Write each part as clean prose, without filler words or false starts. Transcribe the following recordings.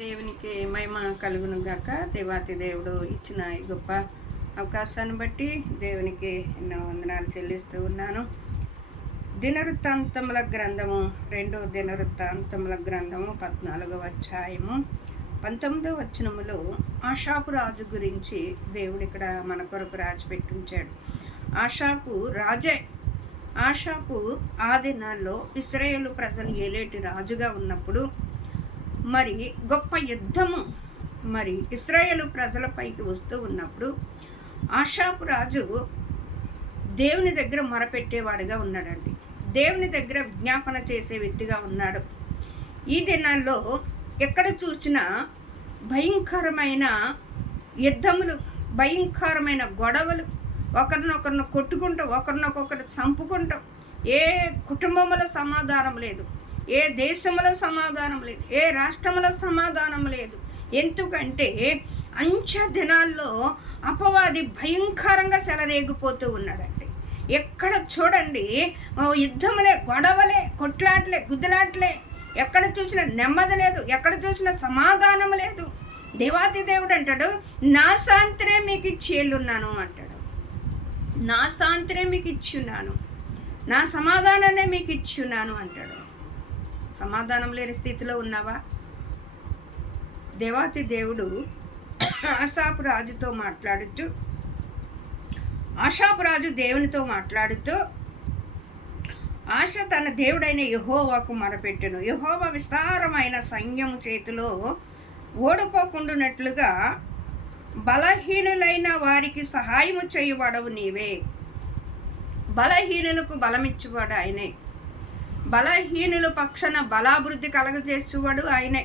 దేవునికి మహిమ కలుగును గాక. దేవాతి దేవుడు ఇచ్చిన ఈ గొప్ప అవకాశాన్ని బట్టి దేవునికి ఎన్నో వందనాలు చెల్లిస్తూ ఉన్నాను. దినవృత్తాంతముల గ్రంథము 2 దినవృత్తాంతముల గ్రంథము 14వ అధ్యాయము 19వ వచనములో ఆషాపు రాజు గురించి దేవుడు ఇక్కడ మన కొరకు రాసి పెట్టించాడు. ఆషాపు రాజే. ఆషాపు ఆ దినాల్లో ఇశ్రాయేలు ప్రజలు ఏలేటి రాజుగా ఉన్నప్పుడు మరి గొప్ప యుద్ధము మరి ఇశ్రాయేలు ప్రజలపైకి వస్తూ ఉన్నప్పుడు ఆషాపు రాజు దేవుని దగ్గర మొరపెట్టేవాడుగా ఉన్నాడండి. దేవుని దగ్గర విజ్ఞాపన చేసే వ్యక్తిగా ఉన్నాడు. ఈ దినాల్లో ఎక్కడ చూసినా భయంకరమైన యుద్ధములు, భయంకరమైన గొడవలు, ఒకరినొకరిని కొట్టుకుంటూ ఒకరినొకరు చంపుకుంటాం. ఏ కుటుంబంలో సమాధానం లేదు, ఏ దేశంలో సమాధానం లేదు, ఏ రాష్ట్రంలో సమాధానం లేదు. ఎందుకంటే అంచె దినాల్లో అపవాది భయంకరంగా చెలరేగిపోతూ ఉన్నాడండి. ఎక్కడ చూడండి యుద్ధములే, గొడవలే, కొట్లాట్లే, గుద్దలాట్లే. ఎక్కడ చూసినా నెమ్మది లేదు, ఎక్కడ చూసినా సమాధానం లేదు. దేవాతి దేవుడు అంటాడు, నా శాంతినే మీకు ఇచ్చి వెళ్ళున్నాను అంటాడు. నా శాంతినే మీకు ఇచ్చి ఉన్నాను, నా సమాధానాన్ని మీకు ఇచ్చి ఉన్నాను అంటాడు. సమాధానం లేని స్థితిలో ఉన్నావా? దేవాతి దేవుడు ఆషాపు రాజుతో మాట్లాడుతూ, ఆషాపు రాజు దేవునితో మాట్లాడుతూ, ఆశ తన దేవుడైన యెహోవాకు మొరపెట్టెను. యెహోవా విస్తారమైన సైన్యము చేతిలో ఓడిపోకుండానట్లుగా బలహీనులైన వారికి సహాయము చేయువాడవు నీవే. బలహీనులకు బలమిచ్చేవాడు ఆయనే. బలహీనుల పక్షాన బలాభివృద్ధి కలగజేసేవాడు ఆయనే.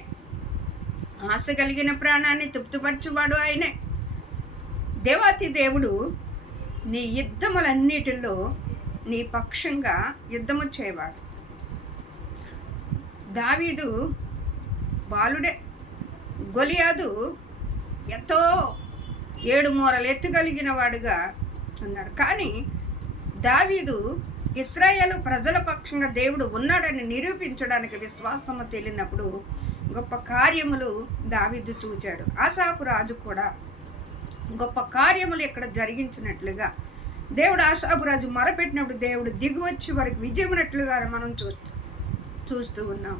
ఆశ కలిగిన ప్రాణాన్ని తృప్తిపరచువాడు ఆయనే. దేవాతి దేవుడు నీ యుద్ధములన్నిటిలో నీ పక్షంగా యుద్ధము చేయవాడు. దావీదు బాలుడే, గొలియాదు ఎంతో 7 మూరలు ఎత్తుగలిగిన వాడుగా ఉన్నాడు. కానీ దావీదు ఇశ్రాయేలు ప్రజల పక్షంగా దేవుడు ఉన్నాడని నిరూపించడానికి విశ్వాసము తెలియనప్పుడు గొప్ప కార్యములు దావీదు చూచాడు. ఆషాపు రాజు కూడా గొప్ప కార్యములు ఇక్కడ జరిగించినట్లుగా దేవుడు ఆషాపు రాజు మొరపెట్టినప్పుడు దేవుడు దిగువచ్చి వారికి విజయమునట్లుగా మనం చూస్తూ ఉన్నాం.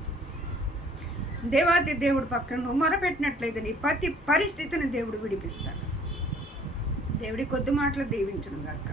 దేవాతి దేవుడు పక్కన నువ్వు మొరపెట్టినట్లయితే నీ ప్రతి పరిస్థితిని దేవుడు విడిపిస్తాడు. దేవుడి కొద్ది మాటలు దీవించును గాక.